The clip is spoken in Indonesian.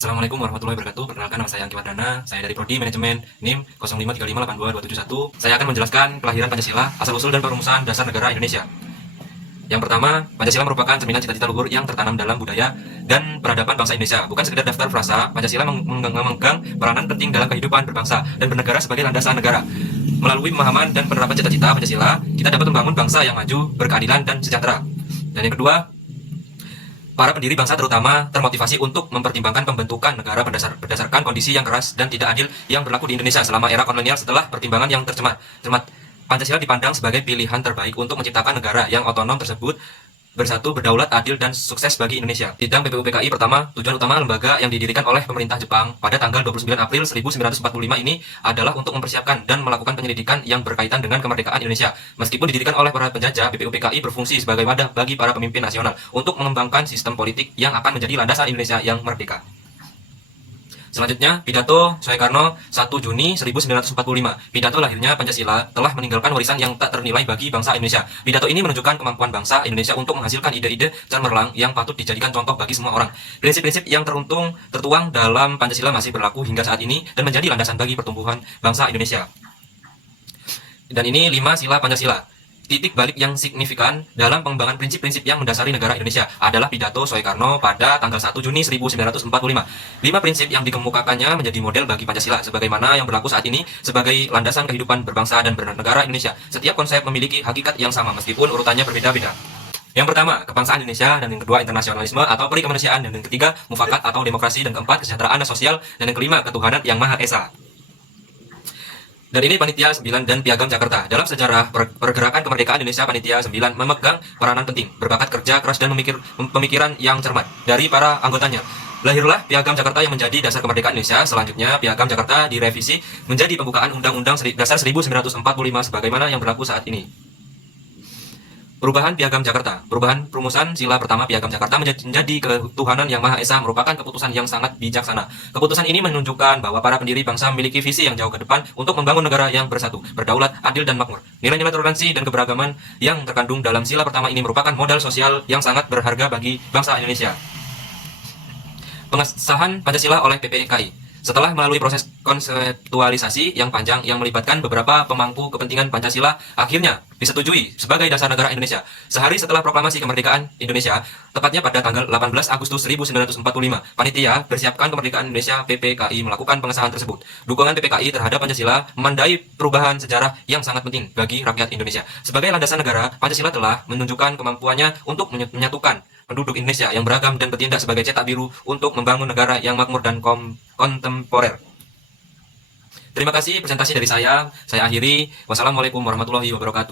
Assalamualaikum warahmatullahi wabarakatuh. Perkenalkan, nama saya Angki Wardana. Saya dari Prodi Manajemen NIM 0535822771. Saya akan menjelaskan kelahiran Pancasila, asal-usul dan perumusan dasar negara Indonesia. Yang pertama, Pancasila merupakan cerminan cita-cita luhur yang tertanam dalam budaya dan peradaban bangsa Indonesia. Bukan sekedar daftar frasa, Pancasila memegang peranan penting dalam kehidupan berbangsa dan bernegara sebagai landasan negara. Melalui pemahaman dan penerapan cita-cita Pancasila, kita dapat membangun bangsa yang maju, berkeadilan, dan sejahtera. Dan yang kedua, para pendiri bangsa terutama termotivasi untuk mempertimbangkan pembentukan negara berdasarkan kondisi yang keras dan tidak adil yang berlaku di Indonesia selama era kolonial. Setelah pertimbangan yang cermat, Pancasila dipandang sebagai pilihan terbaik untuk menciptakan negara yang otonom tersebut, bersatu, berdaulat, adil, dan sukses bagi Indonesia. Bidang PPUPKI pertama, tujuan utama lembaga yang didirikan oleh pemerintah Jepang pada tanggal 29 April 1945 ini adalah untuk mempersiapkan dan melakukan penyelidikan yang berkaitan dengan kemerdekaan Indonesia. Meskipun didirikan oleh para penjajah, BPUPKI berfungsi sebagai wadah bagi para pemimpin nasional untuk mengembangkan sistem politik yang akan menjadi landasan Indonesia yang merdeka. Selanjutnya, pidato Soekarno 1 Juni 1945. Pidato lahirnya Pancasila telah meninggalkan warisan yang tak ternilai bagi bangsa Indonesia. Pidato ini menunjukkan kemampuan bangsa Indonesia untuk menghasilkan ide-ide cemerlang yang patut dijadikan contoh bagi semua orang. Prinsip-prinsip yang tertuang dalam Pancasila masih berlaku hingga saat ini dan menjadi landasan bagi pertumbuhan bangsa Indonesia. Dan ini 5 sila Pancasila. Titik balik yang signifikan dalam pengembangan prinsip-prinsip yang mendasari negara Indonesia adalah pidato Soekarno pada tanggal 1 Juni 1945. 5 prinsip yang dikemukakannya menjadi model bagi Pancasila, sebagaimana yang berlaku saat ini sebagai landasan kehidupan berbangsa dan bernegara Indonesia. Setiap konsep memiliki hakikat yang sama meskipun urutannya berbeda-beda. Yang pertama, kebangsaan Indonesia, dan yang kedua, internasionalisme atau perikemanusiaan, dan yang ketiga, mufakat atau demokrasi, dan keempat, kesejahteraan sosial, dan yang kelima, ketuhanan yang Maha Esa. Dan ini Panitia 9 dan Piagam Jakarta. Dalam sejarah pergerakan kemerdekaan Indonesia, Panitia 9 memegang peranan penting, berbakat kerja keras dan pemikiran yang cermat dari para anggotanya. Lahirlah Piagam Jakarta yang menjadi dasar kemerdekaan Indonesia. Selanjutnya, Piagam Jakarta direvisi menjadi pembukaan Undang-Undang Dasar 1945 sebagaimana yang berlaku saat ini. Perubahan Piagam Jakarta. Perubahan perumusan sila pertama Piagam Jakarta menjadi ketuhanan yang Maha Esa merupakan keputusan yang sangat bijaksana. Keputusan ini menunjukkan bahwa para pendiri bangsa memiliki visi yang jauh ke depan untuk membangun negara yang bersatu, berdaulat, adil, dan makmur. Nilai-nilai toleransi dan keberagaman yang terkandung dalam sila pertama ini merupakan modal sosial yang sangat berharga bagi bangsa Indonesia. Pengesahan Pancasila oleh PPKI. Setelah melalui proses konseptualisasi yang panjang yang melibatkan beberapa pemangku kepentingan, Pancasila akhirnya disetujui sebagai dasar negara Indonesia. Sehari setelah proklamasi kemerdekaan Indonesia, tepatnya pada tanggal 18 Agustus 1945, Panitia Persiapkan Kemerdekaan Indonesia PPKI melakukan pengesahan tersebut. Dukungan PPKI terhadap Pancasila memandai perubahan sejarah yang sangat penting bagi rakyat Indonesia. Sebagai landasan negara, Pancasila telah menunjukkan kemampuannya untuk menyatukan penduduk Indonesia yang beragam dan bertindak sebagai cetak biru untuk membangun negara yang makmur dan kontemporer. Terima kasih presentasi dari saya. Saya akhiri. Wassalamualaikum warahmatullahi wabarakatuh.